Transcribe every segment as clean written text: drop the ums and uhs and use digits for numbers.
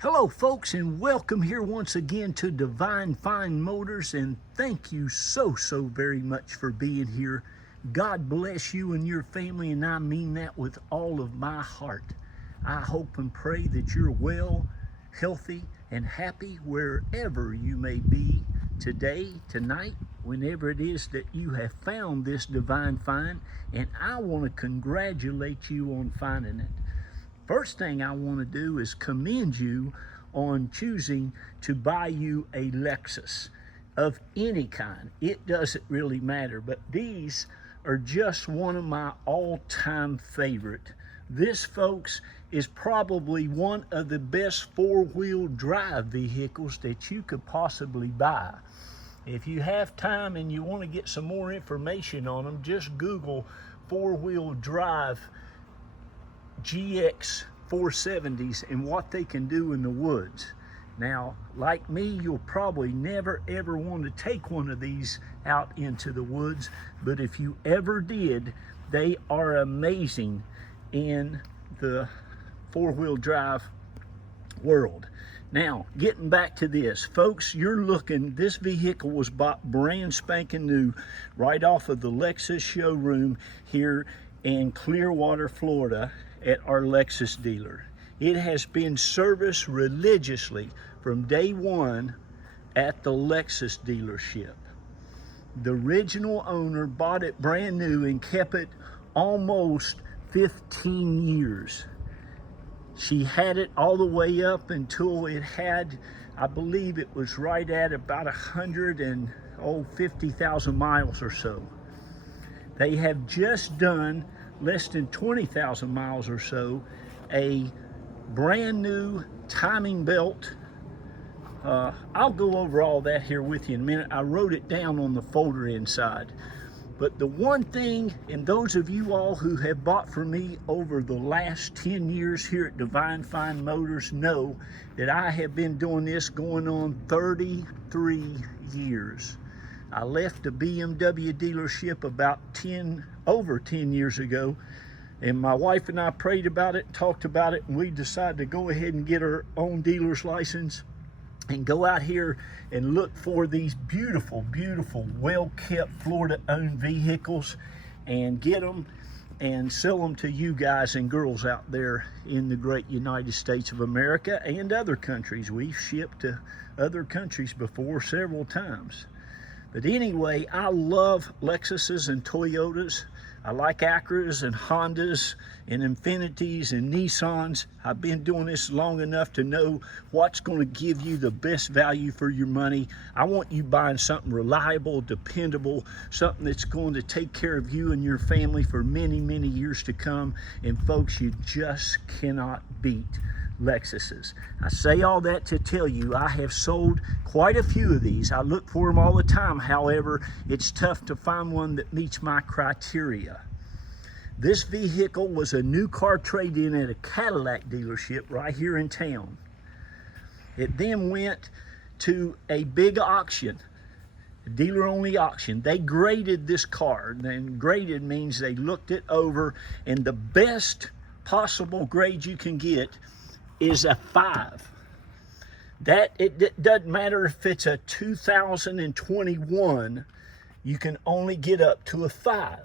Hello folks, and welcome here once again to Divine Fine Motors, and thank you so very much for being here. God bless you and your family, and I mean that with all of my heart. I hope and pray that you're well, healthy, and happy wherever you may be today, tonight, whenever it is that you have found this Divine Find, and I want to congratulate you on finding it. First thing I want to do is commend you on choosing to buy you a Lexus of any kind. It doesn't really matter, but these are just one of my all-time favorite. This, folks, is probably one of the best four-wheel drive vehicles that you could possibly buy. If you have time and you want to get some more information on them, just Google four-wheel drive GX470s and what they can do in the woods. Now, like me, you'll probably never ever want to take one of these out into the woods, but if you ever did, they are amazing in the four-wheel drive world. Now, getting back to this, folks, this vehicle was bought brand spanking new right off of the Lexus showroom here in Clearwater, Florida, at our Lexus dealer. It has been serviced religiously from day one at the Lexus dealership. The original owner bought it brand new and kept it almost 15 years. She had it all the way up until it had, I believe it was right at about 150,000 miles or so. They have just done less than 20,000 miles or so, a brand new timing belt. I'll go over all that here with you in a minute. I wrote it down on the folder inside. But the one thing, and those of you all who have bought from me over the last 10 years here at Divine Fine Motors know that I have been doing this going on 33 years. I left the BMW dealership about over 10 years ago, and my wife and I prayed about it, talked about it, and we decided to go ahead and get our own dealer's license and go out here and look for these beautiful, well-kept Florida-owned vehicles and get them and sell them to you guys and girls out there in the great United States of America and other countries. We've shipped to other countries before several times. But anyway, I love Lexuses and Toyotas. I like Acuras and Hondas and Infinitis and Nissans. I've been doing this long enough to know what's going to give you the best value for your money. I want you buying something reliable, dependable, something that's going to take care of you and your family for many years to come. And folks, you just cannot beat Lexuses. I say all that to tell you I have sold quite a few of these. I look for them all the time. However, it's tough to find one that meets my criteria. This vehicle was a new car trade-in at a Cadillac dealership right here in town. It then went to a big auction, a dealer-only auction. They graded this car, and graded means they looked it over, and the best possible grade you can get is a 5. That it doesn't matter if it's a 2021, you can only get up to a 5.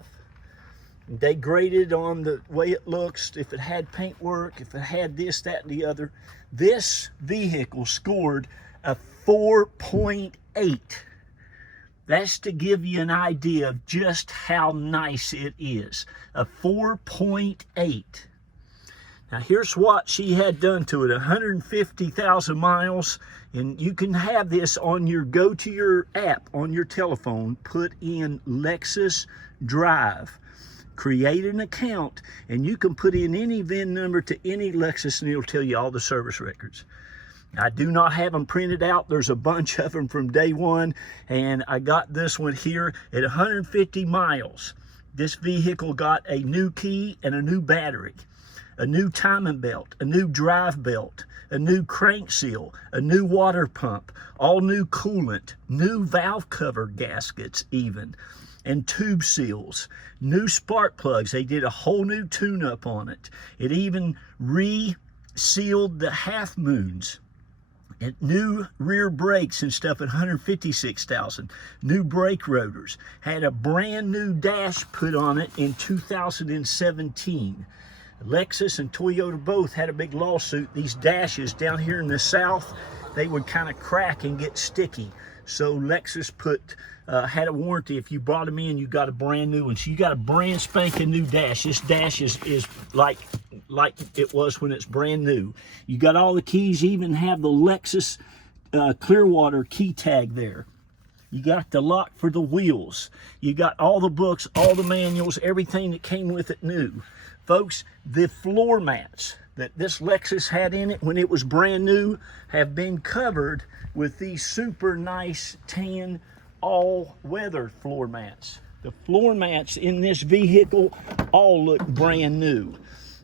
They graded on the way it looks, if it had paintwork, if it had this, that, and the other. This vehicle scored a 4.8. That's to give you an idea of just how nice it is. A 4.8. Now here's what she had done to it, 150,000 miles, and you can have this on go to your app on your telephone, put in Lexus Drive, create an account, and you can put in any VIN number to any Lexus and it'll tell you all the service records. I do not have them printed out. There's a bunch of them from day one, and I got this one here at 150 miles. This vehicle got a new key and a new battery, a new timing belt, a new drive belt, a new crank seal, a new water pump, all new coolant, new valve cover gaskets even, and tube seals, new spark plugs. They did a whole new tune-up on it. It even re-sealed the half moons New rear brakes and stuff at 156,000. New brake rotors. Had a brand new dash put on it in 2017. Lexus and Toyota both had a big lawsuit. These dashes down here in the South, they would kind of crack and get sticky. So Lexus had a warranty. If you brought them in, you got a brand new one. So you got a brand spanking new dash. This dash is like it was when it's brand new. You got all the keys. You even have the Lexus Clearwater key tag there. You got the lock for the wheels. You got all the books, all the manuals, everything that came with it new. Folks, the floor mats that this Lexus had in it when it was brand new have been covered with these super nice tan all-weather floor mats. The floor mats in this vehicle all look brand new.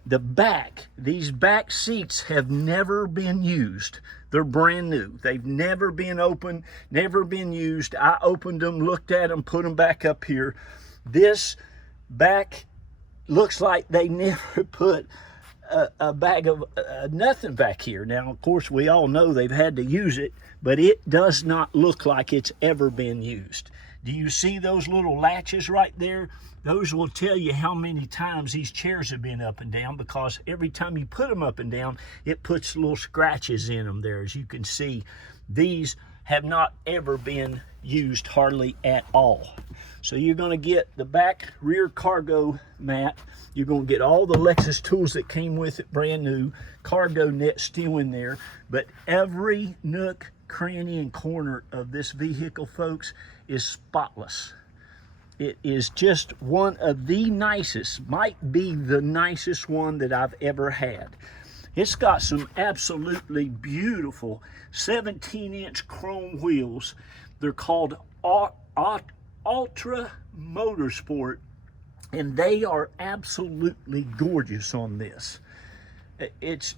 The back, these back seats have never been used. They're brand new. They've never been opened, never been used. I opened them, looked at them, put them back up here. This back looks like they never put a bag of nothing back here. Now, of course, we all know they've had to use it, but it does not look like it's ever been used. Do you see those little latches right there? Those will tell you how many times these chairs have been up and down, because every time you put them up and down, it puts little scratches in them there. As you can see, these have not ever been used hardly at all. So you're going to get the back rear cargo mat. You're going to get all the Lexus tools that came with it, brand new. Cargo net still in there. But every nook, cranny, and corner of this vehicle, folks, is spotless. It is just one of the nicest, might be the nicest one that I've ever had. It's got some absolutely beautiful 17-inch chrome wheels. They're called Ultra Motorsport, and they are absolutely gorgeous on this. It's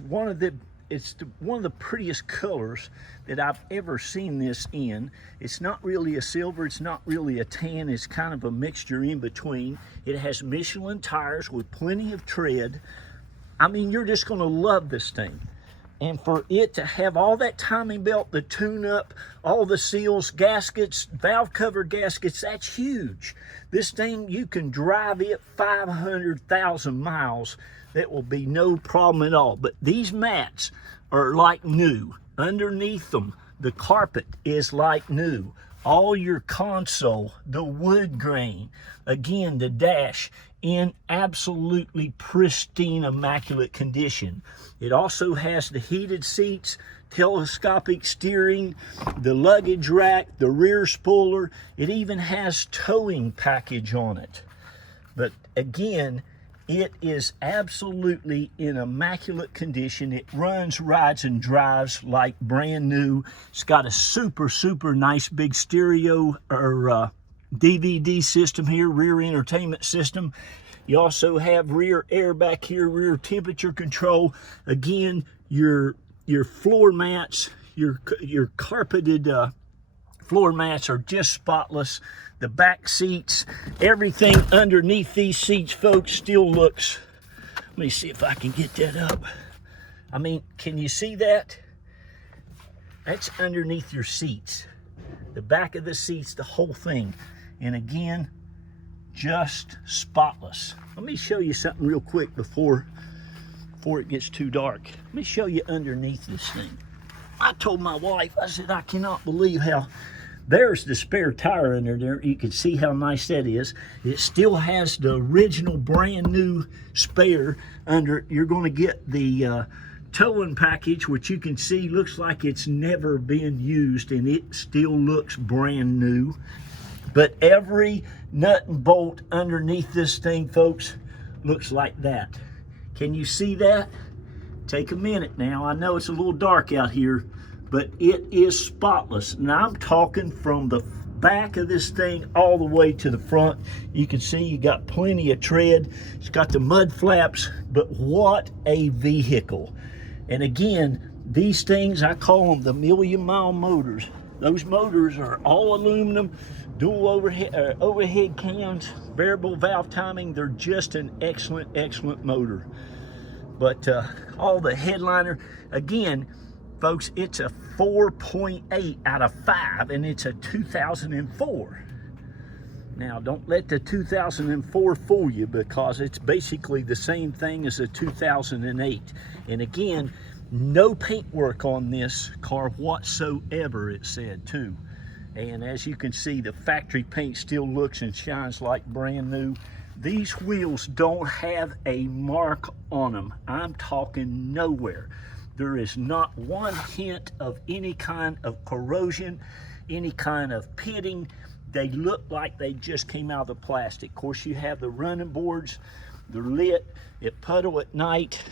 one of the prettiest colors that I've ever seen this in. It's not really a silver, it's not really a tan, it's kind of a mixture in between. It has Michelin tires with plenty of tread. I mean, you're just going to love this thing. And for it to have all that timing belt, the tune-up, all the seals, gaskets, valve cover gaskets, that's huge. This thing, you can drive it 500,000 miles. That will be no problem at all. But these mats are like new. Underneath them, the carpet is like new. All your console, the wood grain, again, the dash in absolutely pristine, immaculate condition. It also has the heated seats, telescopic steering, the luggage rack, the rear spoiler. It even has towing package on it. But again, it is absolutely in immaculate condition. It runs, rides, and drives like brand new. It's got a super, super nice big stereo or DVD system here, rear entertainment system. You also have rear air back here, rear temperature control. Again, your floor mats, your carpeted floor mats are just spotless. The back seats, everything underneath these seats, folks, still looks, let me see if I can get that up. I mean, can you see that? That's underneath your seats. The back of the seats, the whole thing. And again, just spotless. Let me show you something real quick before it gets too dark. Let me show you underneath this thing. I told my wife, I said, I cannot believe how, there's the spare tire under there. You can see how nice that is. It still has the original brand new spare under. You're going to get the towing package, which you can see looks like it's never been used, and it still looks brand new. But every nut and bolt underneath this thing, folks, looks like that. Can you see that? Take a minute now. I know it's a little dark out here, but it is spotless. And I'm talking from the back of this thing all the way to the front. You can see you got plenty of tread. It's got the mud flaps, but what a vehicle. And again, these things, I call them the million-mile motors. Those motors are all aluminum, dual overhead cams, variable valve timing. They're just an excellent, excellent motor. But all the headliner, again, Folks, it's a 4.8 out of 5, and it's a 2004. Now, don't let the 2004 fool you, because it's basically the same thing as a 2008. And again, no paintwork on this car whatsoever, it said too. And as you can see, the factory paint still looks and shines like brand new. These wheels don't have a mark on them. I'm talking nowhere. There is not one hint of any kind of corrosion, any kind of pitting. They look like they just came out of the plastic. Of course, you have the running boards. They're lit. It puddle at night.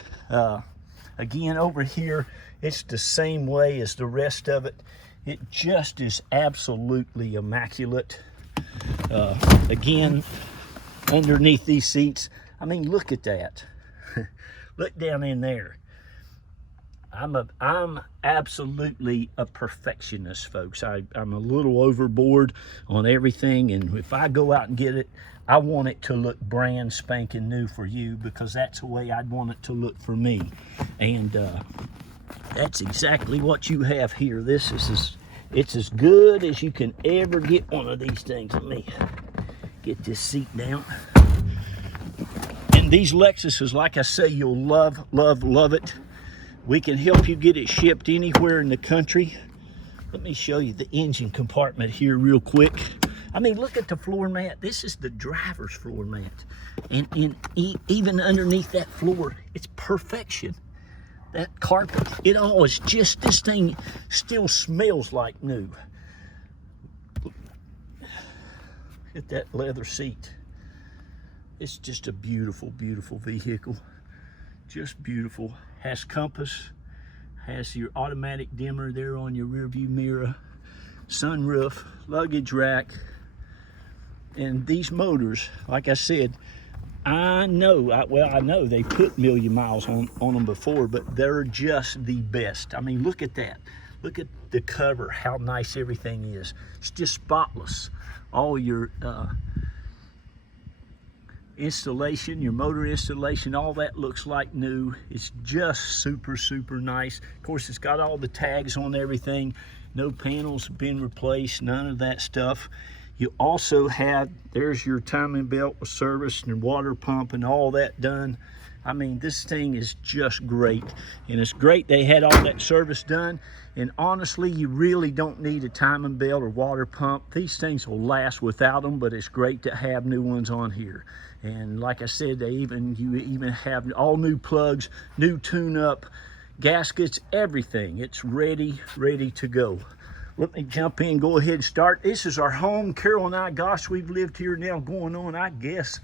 Again, over here, it's the same way as the rest of it. It just is absolutely immaculate. Again, underneath these seats, I mean, look at that. Look down in there. I'm absolutely a perfectionist, folks. I'm a little overboard on everything, and if I go out and get it, I want it to look brand spanking new for you, because that's the way I'd want it to look for me. And that's exactly what you have here. It's as good as you can ever get one of these things. Let me get this seat down. And these Lexuses, like I say, you'll love, love, love it. We can help you get it shipped anywhere in the country. Let me show you the engine compartment here real quick. I mean, look at the floor mat. This is the driver's floor mat. And even underneath that floor, it's perfection. That carpet, it all is just, this thing still smells like new. Hit that leather seat. It's just a beautiful, beautiful vehicle. Just beautiful. Has compass, has your automatic dimmer there on your rear view mirror, sunroof, luggage rack. And these motors, like I said, I know they put million miles on them before, but they're just the best. I mean, look at that. Look at the cover, how nice everything is. It's just spotless. All your installation, your motor installation, all that looks like new. It's just super, super nice. Of course, it's got all the tags on everything. No panels have been replaced, none of that stuff. You also have, there's your timing belt with service and water pump and all that done. I mean, this thing is just great. And it's great they had all that service done. And honestly, you really don't need a timing belt or water pump. These things will last without them, but it's great to have new ones on here. And like I said, you even have all new plugs, new tune-up, gaskets, everything. It's ready to go. Let me jump in, go ahead and start. This is our home. Carol and I, gosh, we've lived here now going on, I guess,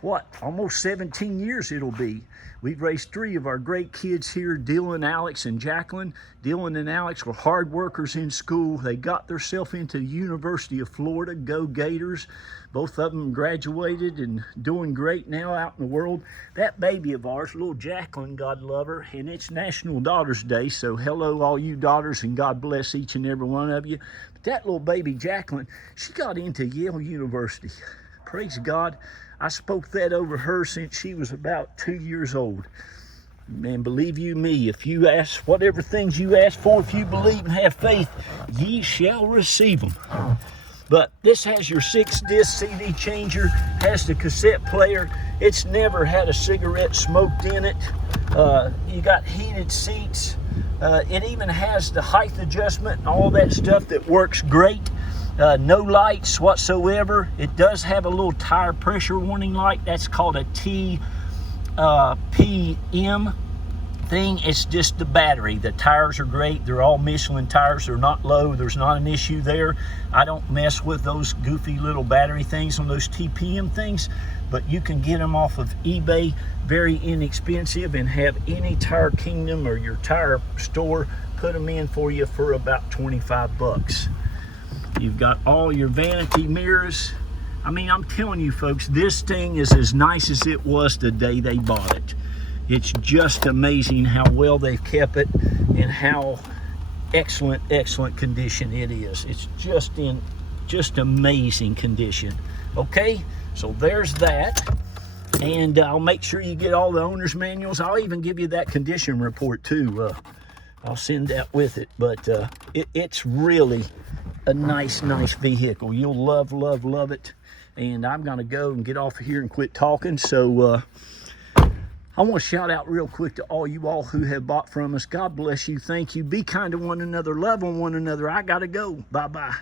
what, almost 17 years it'll be. We've raised 3 of our great kids here, Dylan, Alex, and Jacqueline. Dylan and Alex were hard workers in school. They got themselves into the University of Florida. Go Gators. Both of them graduated and doing great now out in the world. That baby of ours, little Jacqueline, God love her, and it's National Daughters Day, so hello all you daughters, and God bless each and every one of you. But that little baby Jacqueline, she got into Yale University. Praise God. I spoke that over her since she was about 2 years old. And believe you me, if you ask whatever things you ask for, if you believe and have faith, ye shall receive them. But this has your 6-disc CD changer, has the cassette player. It's never had a cigarette smoked in it. You got heated seats. It even has the height adjustment and all that stuff that works great. No lights whatsoever. It does have a little tire pressure warning light. That's called a TPM thing. It's just the battery. The tires are great. They're all Michelin tires. They're not low. There's not an issue there. I don't mess with those goofy little battery things on those TPM things, but you can get them off of eBay, very inexpensive, and have any Tire Kingdom or your tire store put them in for you for about 25 bucks. You've got all your vanity mirrors. I mean, I'm telling you folks, this thing is as nice as it was the day they bought it. It's just amazing how well they've kept it and how excellent condition it is. It's just in amazing condition. Okay, so there's that. And I'll make sure you get all the owner's manuals. I'll even give you that condition report too. I'll send that with it. But it's really a nice vehicle. You'll love it. And I'm gonna go and get off of here and quit talking. So I want to shout out real quick to all you all who have bought from us. God bless you. Thank you. Be kind to one another. Love on one another. I gotta go. Bye-bye.